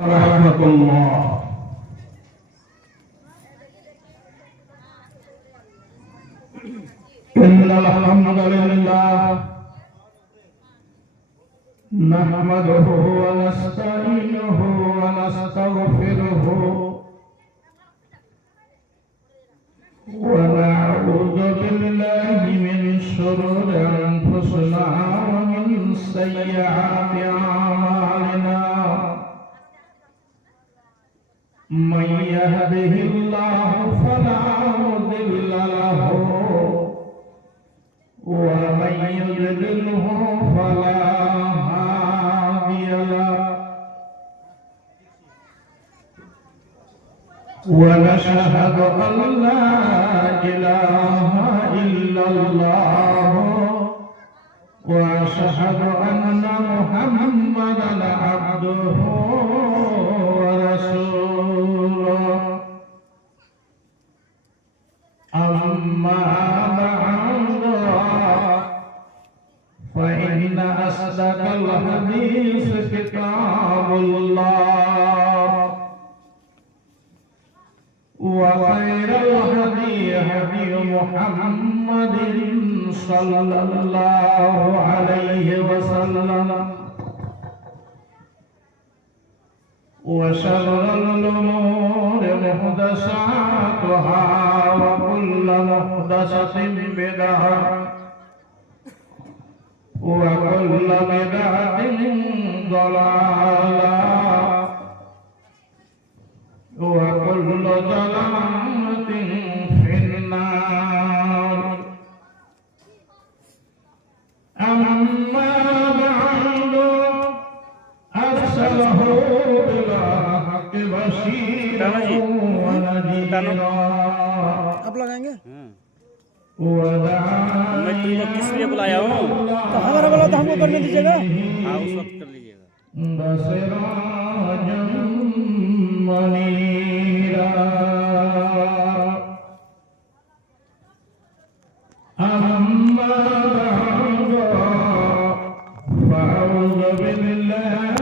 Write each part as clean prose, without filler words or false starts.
ورحمة الله. إن الحمد لله نحمده ونستعينه ونستغفره ونعوذ بالله من شرور أنفسنا ومن سيئات أعمالنا. من يهده الله فلا مضل له ومن يضلله فلا هادي له. ونشهد أن لا إله إلا الله وأشهد أن محمدا عبده ورسوله. أما بعد فإن أصدق الحديث كتاب الله وخير الهدي هدي محمد صلى الله عليه وسلم وشر الأمور محدثاتها وكل محدثة بدعة وكل بدعة ضلالة وكل ضلالة في النار. أما بعد أرسله بالحق بشيرا ونذيرا मैं तुमको किस लिए बुलाया हूँ? तो हमारा वाला तो हमको करने दीजिएगा। हाँ, उस वक्त कर लीजिएगा। فأعوذ بالله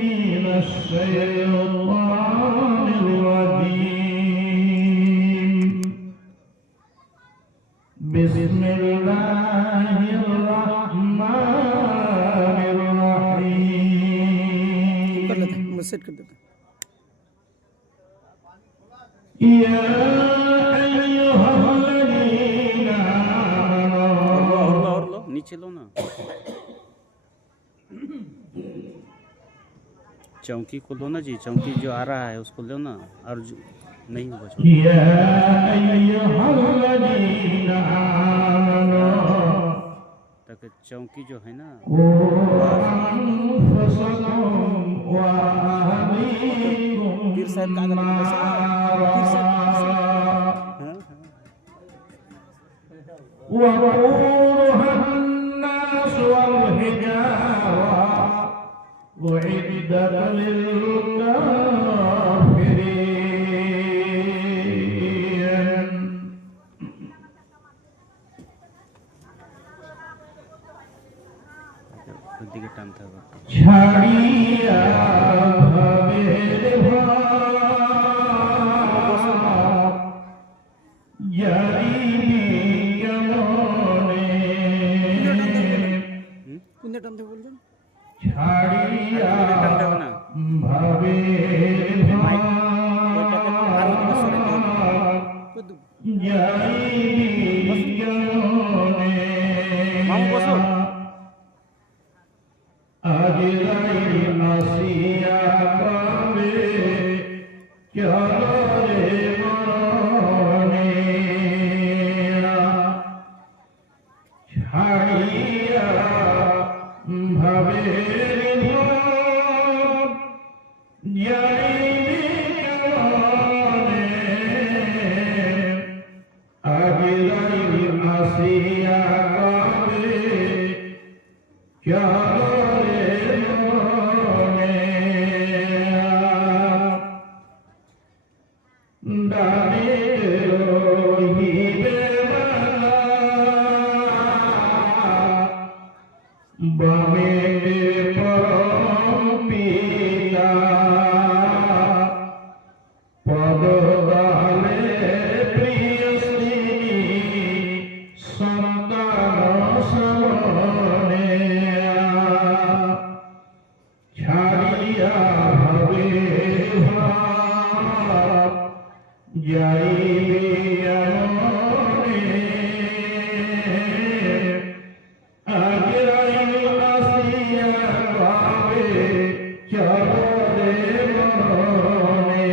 من الشيطان الرجيم. بسم الله الرحمن الرحيم. कर लेते हैं, सेट कर देते हैं। يا أيها الذين آمنوا और लो नीचे लो ना। चौकी को लो ना जी, चौकी जो आ रहा है उसको लो ना, और जो नहीं होगा छोड़ो। يا أيها الذين آمنوا ताकि चौकी जो है ना أنفسكم وأهليكم पीर साहब का आदम पीर साहब وقودها الناس والحجارة أعدت للكافرين. दिखे टाइम था वो। छाड़िया भवेर भाव जारी यमोने कुंदे टाइम थे बोल दो। छाड़िया टाइम था ना। भवेर भाव खुद जारी यमोने मामू बसो। आजिराई आसिया कावे चलो रे मनेरा छाड़िया भवेर भाव जाई यमोने आजिराई आसिया कावे चलो बामे परम पिता যাইবে আমনে আজরাইল আসিয়া পাবে চরে মনে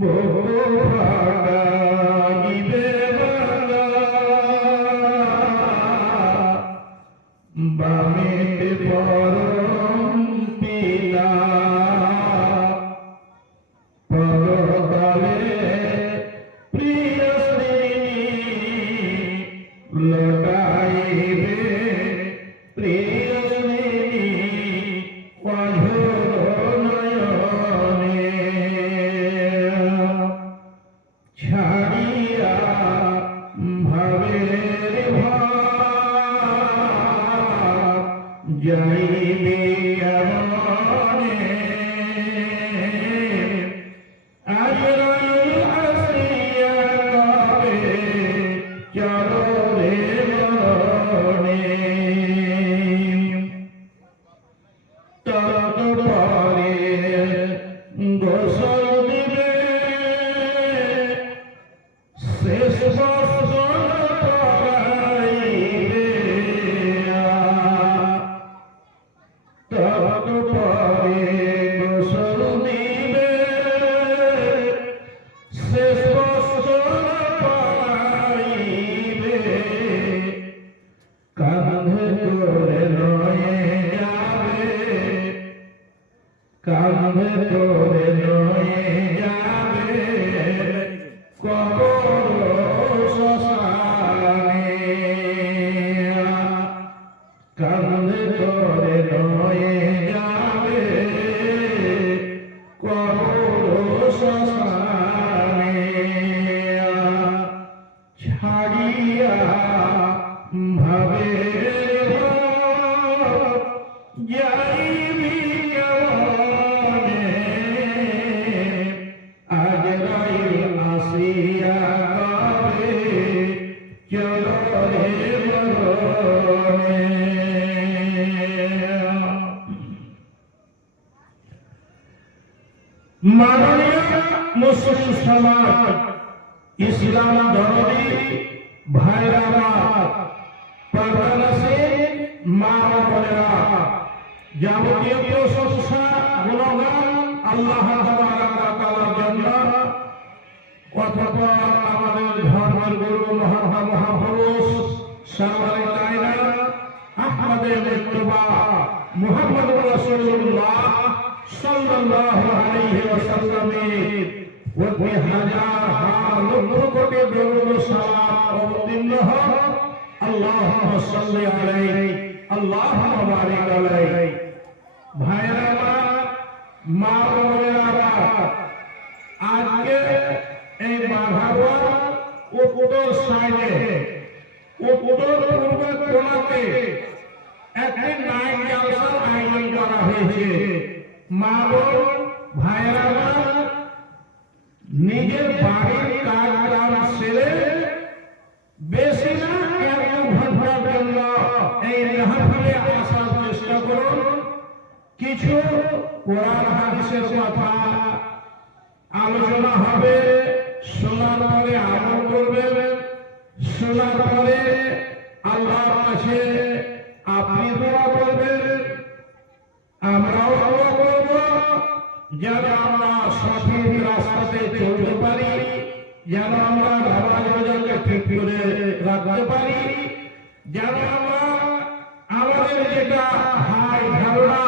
বহু ভাগাইবে বামে পরম পিলা পরকালে প্রিয় স্নেহী লটাইবে প্রিয় স্নেহী অঝোর নয়নে ছাড়িয়া ভাবের ভাব যাইবে আমনে আজরাইল আসিয়া পাবে চরে মনে তৎপরে গোসল দিবে শেষ বর্ষণ পড়াইবে তৎপরে গোসল দিবে শেষ বর্ষণ পড়াইবে কাঁধে করে লয়ে যাবে কাঁধে করে লয়ে যাবে কবর শ্মশানে কাঁধে করে লয়ে যাবে কবর শ্মশানে ছাড়িয়া ভাবের ভাব যাইবি আমনে আজরাইল আসিয়া পাবে চরে মনে মাননীয় মুসলিম সমাজ ইসলাম ধর্মী ভাইরা আমার পর্দানশীল মা ও বোনেরা যাবতীয় প্রশংসা গুণগান আল্লাহ তাআলার জন্য অতঃপর আমাদের ধর্মের গুরু মহাপুরুষ সরওয়ারে কায়নাত আহমদে মুজতবা মুহাম্মদুর রাসূলুল্লাহ সাল্লাল্লাহু আলাইহি ওয়াসাল্লামের ওই হাজার লক্ষ কোটি দরুদ ও সালাত অবতীর্ণ হোক আল্লাহুম্মা সাল্লি আলাইহি আল্লাহুম্মা বারিক আলাইহি ভাইরা মা ও বোনেরা আজকে এই মাঘাওয়ার উত্তর সাইডে উত্তর পূর্ব কোণাতে একটি নাইট জালসার আয়োজন করা হয়েছে মা বোন ভাইরা নিজের বাড়ির কাজ কাম সেরে বেশি না 1 ঘন্টার জন্য এই মাহফিলে আসার চেষ্টা করুন কিছু কোরআন হাদিসের কথা আলোচনা হবে শোনার পরে আমল করবেন শোনার পরে আল্লাহর কাছে আপনি দোয়া করবেন আমরাও দোয়া করব যেন আমরা সঠিক রাস্তাতে চলতে পারি যেন আমরা নামাজ রোজাকে ঠিক করে রাখতে পারি যেন আমরা আমাদের যেটা হাই ধারণা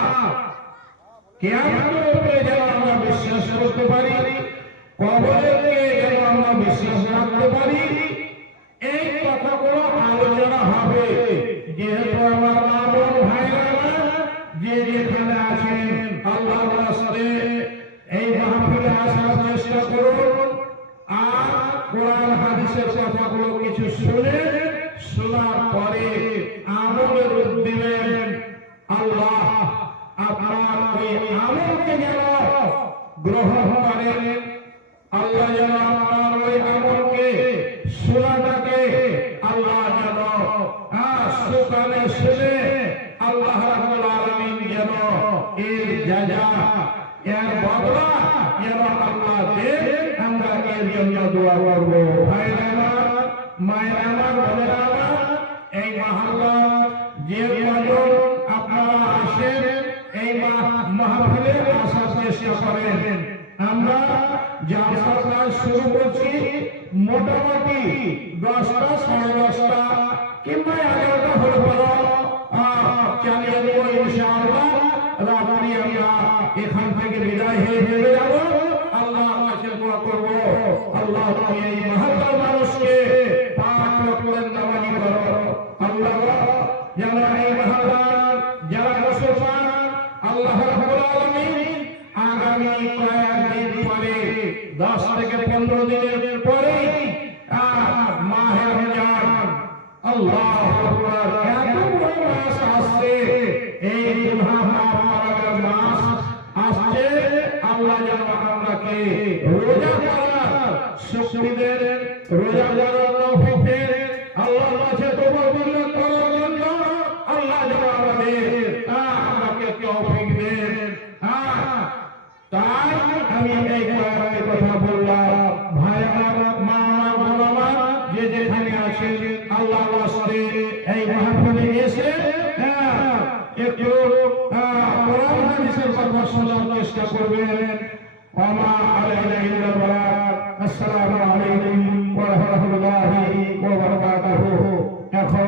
কিয়ামতের উপরে যেন আমরা বিশ্বাস করতে পারি কবরকে যেন আমরা বিশ্বাস রাখতে পারি এই কথাগুলো আলোচনা হবে যেহেতু আমার মা বোন ভাইরা যে যেখানে আছেন আল্লাহর রাস্তায় এই মাহফিলে আসার চেষ্টা করুন আর কোরআন হাদিসের কথাগুলো কিছু শুনে শোনার পরে আমলের রূপ দিবেন আল্লাহ আপনার ওই আমলকে যেন গ্রহণ করেন আল্লাহ যেন আপনার ওই আমলকে শোনাটাকে আল্লাহ যেন সুকানে শুনে আল্লাহ রাব্বুল আলামিন যেন এর জাযা এর বদলা যেন আল্লাহ দেন, আমরা এর জন্য দোয়া করব। ভাইরা আমার, মায়েরা আমার, বোনেরা আমার, এই মহল্লা যে কজন আপনারা আসেন এই মাহফিলে আসার চেষ্টা করেন। আমরা জালসার কাজ শুরু করছি মোটামুটি 10টা, 10:30 কিংবা 11টা হলে পরে চালিয়ে দেবো ইনশাআল্লাহ। রাত্রি আমরা এখান থেকে বিদায় হয়ে চলে যাব। আল্লাহর কাছে দোয়া করব, আল্লাহ তুমি এই মহল্লার মানুষকে 5 ওয়াক্তের নামাজি করো। আল্লাহ যেন এই মহল্লার যারা মুসলমান আল্লাহ রাব্বুল আলামিন আগামী কয়েকদিন পরে 10 থেকে 15 দিনের পরে মাহে রমজান, আল্লাহু আকবার, এত বড় মাস আসছে, এই মুহাররম মাস আসছে। আল্লাহ যেন আমাকে রোজা করার শক্তি দেন, রোজা করার তৌফিক দেন। আল্লাহর কাছে তওবা করার জন্য আল্লাহ যেন আমাকে তৌফিক দেন। তাই আমি এই কথা বললাম। ভাই আমার, মা আমার, বোন আমার, যে যেখানে আছেন আল্লাহর ওয়াস্তে এই মাহফিলে এসে একটু কোরআন হাদিসের কথা শোনার চেষ্টা করবেন। ওয়া আলাইনা ইল্লাল বালাগ। আসসালামু আলাইকুম ওয়া রাহমাতুল্লাহি ওয়া বারাকাতুহু। এখন